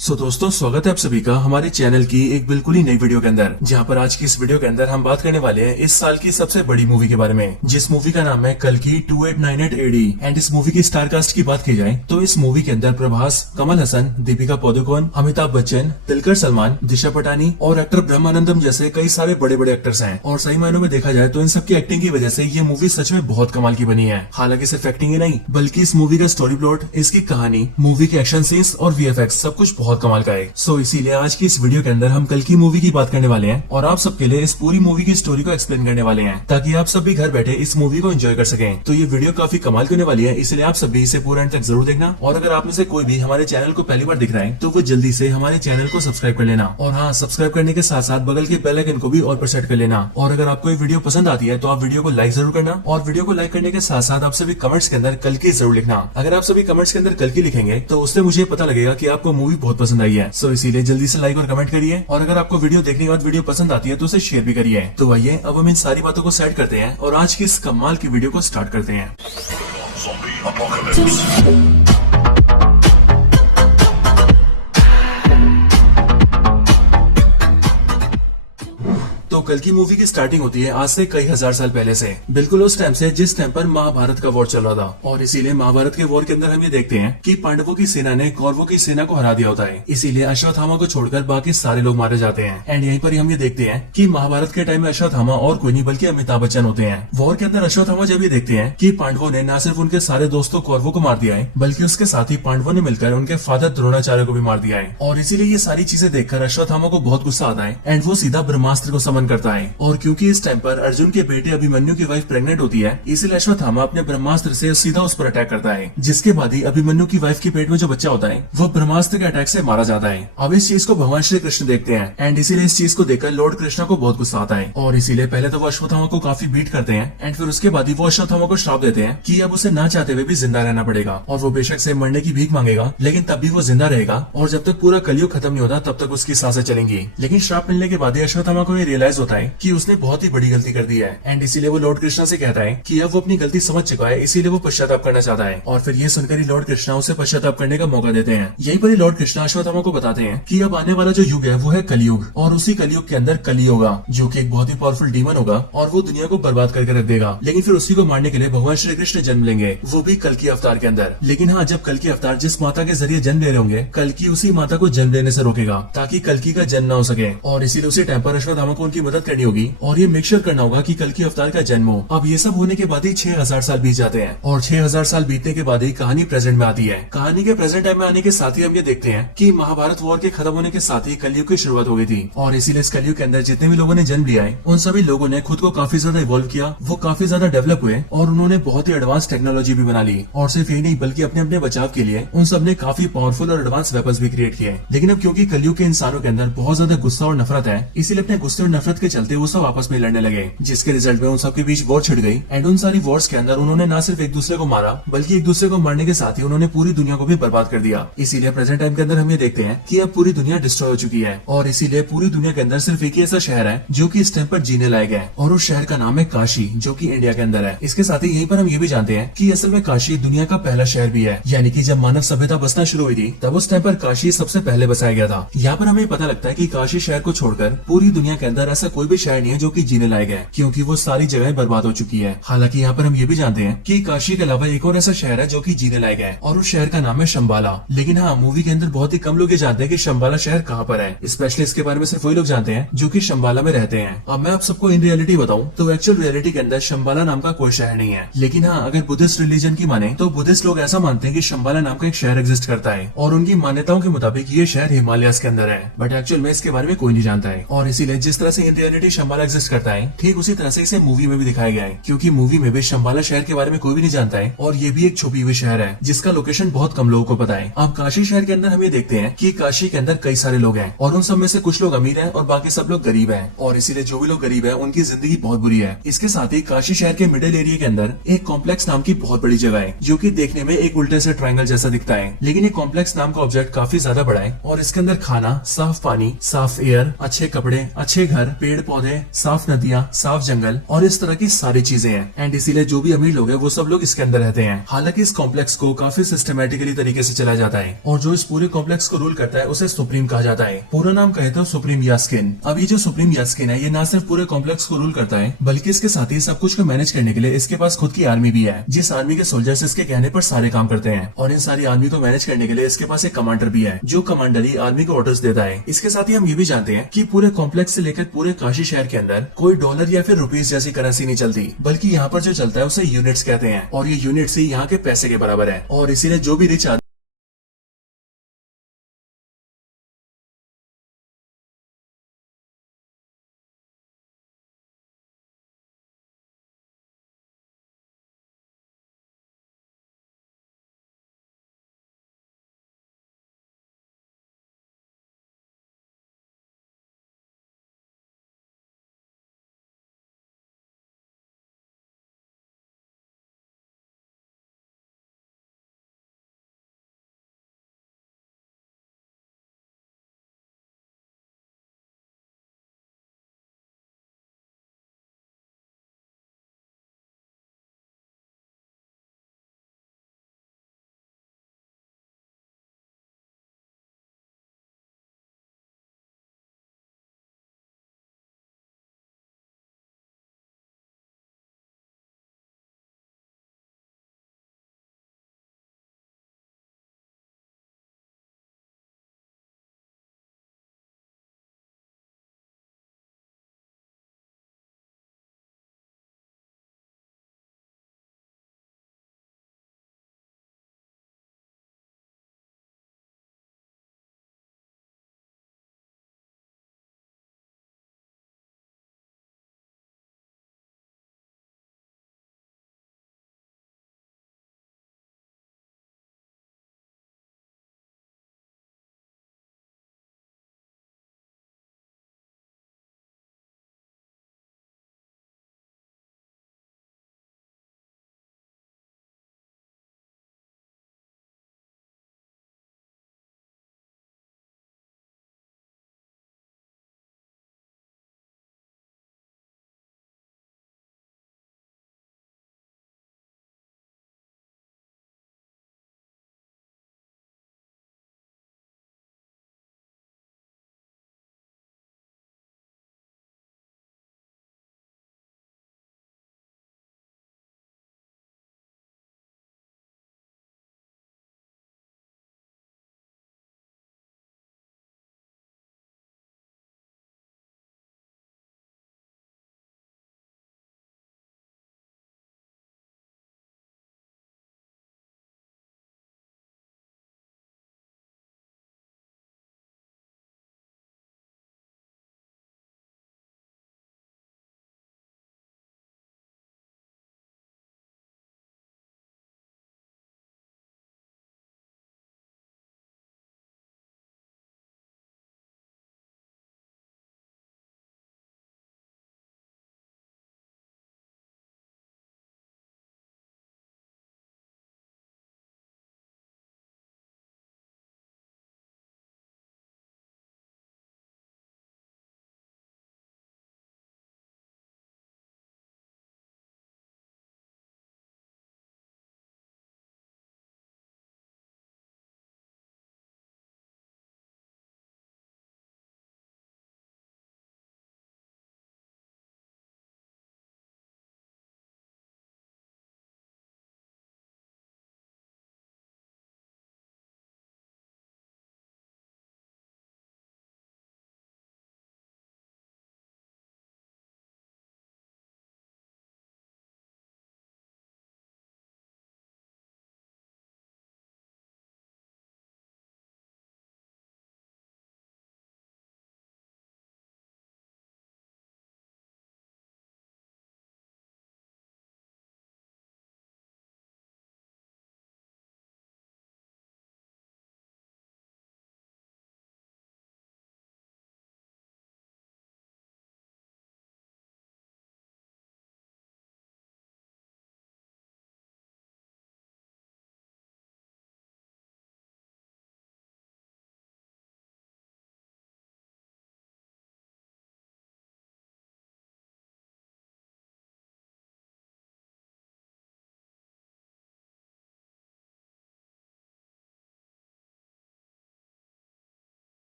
दोस्तों स्वागत है आप सभी का हमारे चैनल की एक बिल्कुल ही नई वीडियो के अंदर, जहां पर आज की इस वीडियो के अंदर हम बात करने वाले हैं इस साल की सबसे बड़ी मूवी के बारे में, जिस मूवी का नाम है कल्कि 2898 एडी। एंड इस मूवी की स्टार कास्ट की बात की जाए तो इस मूवी के अंदर प्रभास, कमल हसन, दीपिका पादुकोण, अमिताभ बच्चन, दुलकर सलमान, दिशा पटानी और एक्टर ब्रह्मानंदम जैसे कई सारे बड़े बड़े एक्टर्स हैं। और सही मायनों में देखा जाए तो इन सबकी एक्टिंग की वजह से ये मूवी सच में बहुत कमाल की बनी है। हालांकि सिर्फ एक्टिंग ही नहीं बल्कि इस मूवी का स्टोरी प्लॉट, इसकी कहानी, मूवी के एक्शन सीन्स और वीएफएक्स सब कुछ बहुत कमाल का है। इसीलिए आज की इस वीडियो के अंदर हम कल्कि मूवी की बात करने वाले हैं और आप सबके लिए इस पूरी मूवी की स्टोरी को एक्सप्लेन करने वाले हैं, ताकि आप सब भी घर बैठे इस मूवी को एंजॉय कर सकें। तो ये वीडियो काफी कमाल की होने वाली है, इसलिए आप सभी इसे पूरा एंड तक जरूर देखना। और अगर आप में से कोई भी हमारे चैनल को पहली बार दिख रहा है तो वो जल्दी से हमारे चैनल को सब्सक्राइब कर लेना। और हाँ, सब्सक्राइब करने के साथ साथ बगल के बेल आइकन को भी ऑल पर सेट कर लेना। और अगर आपको ये वीडियो पसंद आती है तो आप वीडियो को लाइक जरूर करना। और वीडियो को लाइक करने के साथ साथ आप सभी कमेंट्स के अंदर कल्कि जरूर लिखना। अगर आप सभी कमेंट्स के अंदर कल्कि लिखेंगे तो उससे मुझे पता लगेगा कि आपको मूवी बहुत पसंद आई है। इसीलिए जल्दी से लाइक और कमेंट करिए। और अगर आपको वीडियो देखने के बाद वीडियो पसंद आती है तो उसे शेयर भी करिए। तो आइए अब हम इन सारी बातों को सेट करते हैं और आज की इस कमाल की वीडियो को स्टार्ट करते हैं। तो कल्कि मूवी की स्टार्टिंग होती है आज से कई हजार साल पहले से, बिल्कुल उस टाइम से जिस टाइम पर महाभारत का वॉर चल रहा था। और इसीलिए महाभारत के वॉर के अंदर हम ये देखते हैं कि पांडवों की सेना ने कौरवों की सेना को हरा दिया होता है। इसीलिए अश्वत्थामा को छोड़कर बाकी सारे लोग मारे जाते हैं। एंड यहीं पर हम ये देखते हैं कि महाभारत के टाइम में अश्वत्थामा और कोई नहीं बल्कि अमिताभ बच्चन होते हैं। वॉर के अंदर अश्वत्थामा जब ये देखते हैं कि पांडवों ने न सिर्फ उनके सारे दोस्तों कौरवों को मार दिया है, बल्कि उसके साथ ही पांडवों ने मिलकर उनके फादर द्रोणाचार्य को भी मार दिया है। और इसीलिए ये सारी चीजें देखकर अश्वत्थामा को बहुत गुस्सा आता है एंड वो सीधा ब्रह्मास्त्र को समन करता है। और क्योंकि इस टाइम पर अर्जुन के बेटे अभिमन्यु की वाइफ प्रेग्नेंट होती है, इसलिए अश्वत्थामा अपने ब्रह्मास्त्र से सीधा उस पर अटैक करता है, जिसके बाद ही अभिमन्यु की वाइफ के पेट में जो बच्चा होता है वो ब्रह्मास्त्र के अटैक से मारा जाता है। अब इस चीज को भगवान श्री कृष्ण देखते हैं एंड इसीलिए इस चीज को देखकर लॉर्ड कृष्णा को बहुत गुस्सा आता है। और इसीलिए पहले तो वो अश्वत्थामा को काफी बीट करते हैं एंड फिर उसके बाद ही वो अश्वत्थामा को श्राप देते हैं कि अब उसे ना चाहते हुए भी जिंदा रहना पड़ेगा। और वो बेशक से मरने की भीख मांगेगा, लेकिन तब भी वो जिंदा रहेगा और जब तक पूरा कलयुग खत्म नहीं होता तब तक उसकी सांसें चलेंगी। लेकिन श्राप मिलने के बाद ही अश्वत्थामा को ये रियलाइज होता है कि उसने बहुत ही बड़ी गलती कर दी है एंड इसीलिए वो लॉर्ड कृष्णा से कहता है कि अब वो अपनी गलती समझ चुका है, इसीलिए वो पश्चाताप करना चाहता है। और फिर ये सुनकर ही लॉर्ड कृष्णा उसे पश्चाताप करने का मौका देते हैं। यहीं पर ही लॉर्ड कृष्णा अश्वत्थामा को बताते हैं कि अब आने वाला जो युग है वो है कलयुग, और उसी कलयुग के अंदर कली होगा जो कि एक बहुत ही पावरफुल डीमन होगा और वो दुनिया को बर्बाद करके रख देगा। लेकिन फिर उसी को मारने के लिए भगवान श्री कृष्ण जन्म लेंगे, वो भी कल्कि अवतार के अंदर। लेकिन हाँ, जब कल्कि अवतार जिस माता के जरिए जन्म ले रहे होंगे, कल्कि उसी माता को जन्म लेने से रोकेगा ताकि कल्कि का जन्म न हो सके। और इसीलिए उसी टाइम पर अश्वत्थामा को उनकी मदद करनी होगी और ये मेक श्योर करना होगा कि कल्कि अवतार का जन्म हो। अब ये सब होने के बाद ही 6000 साल बीत जाते हैं और 6000 साल बीतने के बाद ही कहानी प्रेजेंट में आती है। कहानी के प्रेजेंट टाइम में आने के साथ ही हम ये देखते हैं कि महाभारत वॉर के खत्म होने के साथ ही कलयुग की शुरुआत हो गई थी। और इसीलिए इस कलयुग के अंदर जितने भी लोगों ने जन्म लिया है उन सभी लोगों ने खुद को काफी ज्यादा इवॉल्व किया, वो काफी ज्यादा डेवलप हुए और उन्होंने बहुत ही एडवांस टेक्नोलॉजी भी बना ली। और सिर्फ यही नहीं बल्कि अपने अपने बचाव के लिए उन सब ने काफी पावरफुल और एडवांस वेपन्स भी क्रिएट किए। लेकिन अब क्योंकि कलयुग के इंसानों के अंदर बहुत ज्यादा गुस्सा और नफरत है, इसीलिए अपने गुस्से और नफरत के चलते वो सब आपस में लड़ने लगे, जिसके रिजल्ट में उन सबके बीच वॉर छिड़ गई। एंड उन सारी वॉर्स के अंदर उन्होंने न सिर्फ एक दूसरे को मारा बल्कि एक दूसरे को मारने के साथ ही उन्होंने पूरी दुनिया को भी बर्बाद कर दिया। इसीलिए प्रेजेंट टाइम के अंदर हम ये देखते हैं कि अब पूरी दुनिया डिस्ट्रॉय हो चुकी है और इसीलिए पूरी दुनिया के अंदर सिर्फ एक ही ऐसा शहर है जो कि इस टाइम पर जीने लायक है, और उस शहर का नाम है काशी, जो कि इंडिया के अंदर है। इसके साथ ही यहीं पर हम ये भी जानते हैं कि असल में काशी दुनिया का पहला शहर भी है, यानी कि जब मानव सभ्यता बसना शुरू हुई थी तब उस टाइम पर काशी सबसे पहले बसाया गया था। यहाँ पर हमें पता लगता है कि काशी शहर को छोड़कर पूरी दुनिया के अंदर ऐसा कोई भी शहर नहीं है जो कि जीने लायक है, क्योंकि वो सारी जगह बर्बाद हो चुकी है। हालांकि यहाँ पर हम ये भी जानते हैं कि काशी के अलावा एक और ऐसा शहर है जो कि जीने लायक है और उस शहर का नाम है शंबाला। लेकिन हाँ, मूवी के अंदर बहुत ही कम लोग ये जानते हैं कि शंबाला शहर कहाँ पर है। स्पेशली इसके बारे में सिर्फ वही लोग जानते हैं जो कि शंबाला में रहते हैं। अब मैं आप सबको इन रियलिटी बताऊं तो एक्चुअल रियलिटी के अंदर शंबाला नाम का कोई शहर नहीं है। लेकिन हाँ, अगर बुद्धिस्ट रिलीजन की माने तो बुद्धिस्ट लोग ऐसा मानते हैं कि शंबाला नाम का एक शहर एग्जिस्ट करता है और उनकी मान्यताओं के मुताबिक ये शहर हिमालय के अंदर है, बट एक्चुअल में इसके बारे में कोई नहीं जानता है। और इसीलिए जिस तरह से इन रियलिटी शंबाला एग्जिस्ट करता है ठीक उसी तरह से इसे मूवी में भी दिखाया गया है, क्योंकि मूवी में भी शंबाला शहर के बारे में कोई भी नहीं जानता है और ये भी एक छुपी हुई शहर है जिसका लोकेशन बहुत कम लोगों को पता है। अब काशी शहर के अंदर हम ये देखते हैं कि काशी के अंदर कई सारे लोग हैं और उन सब में से कुछ लोग अमीर हैं और बाकी सब लोग गरीब हैं, और इसीलिए जो भी लोग गरीब हैं उनकी जिंदगी बहुत बुरी है। इसके साथ ही काशी शहर के मिडिल एरिया के अंदर एक कॉम्प्लेक्स नाम की बहुत बड़ी जगह है जो कि देखने में एक उल्टे से ट्रायंगल जैसा दिखता है, लेकिन ये कॉम्प्लेक्स नाम का ऑब्जेक्ट काफी ज्यादा बड़ा है और इसके अंदर खाना, साफ पानी, साफ एयर, अच्छे कपड़े, अच्छे घर, पेड़ पौधे, साफ नदियाँ, साफ जंगल और इस तरह की सारी चीजें हैं। एंड इसीलिए जो भी अमीर लोग हैं वो सब लोग इसके अंदर रहते हैं। हालांकि इस कॉम्प्लेक्स को काफी सिस्टमेटिकली तरीके से चला जाता है और जो इस पूरे कॉम्प्लेक्स को रूल करता है उसे सुप्रीम कहा जाता है। पूरा नाम कहे तो सुप्रीम यास्किन। अब ये जो सुप्रीम यास्किन है ये ना सिर्फ पूरे कॉम्प्लेक्स को रूल करता है बल्कि इसके साथ ही सब कुछ को मैनेज करने के लिए इसके पास खुद की आर्मी भी है, जिस आर्मी के सोल्जर्स इसके कहने पर सारे काम करते हैं। और इन सारी आर्मी को मैनेज करने के लिए इसके पास एक कमांडर भी है जो कमांडर ही आर्मी को ऑर्डर्स देता है। इसके साथ ही हम ये भी जानते हैं कि पूरे कॉम्प्लेक्स से लेकर पूरे काशी शहर के अंदर कोई डॉलर या फिर रुपीस जैसी करेंसी नहीं चलती, बल्कि यहाँ पर जो चलता है उसे यूनिट्स कहते हैं और ये यूनिट्स ही यहाँ के पैसे के बराबर है। और इसीलिए जो भी रिच आदमी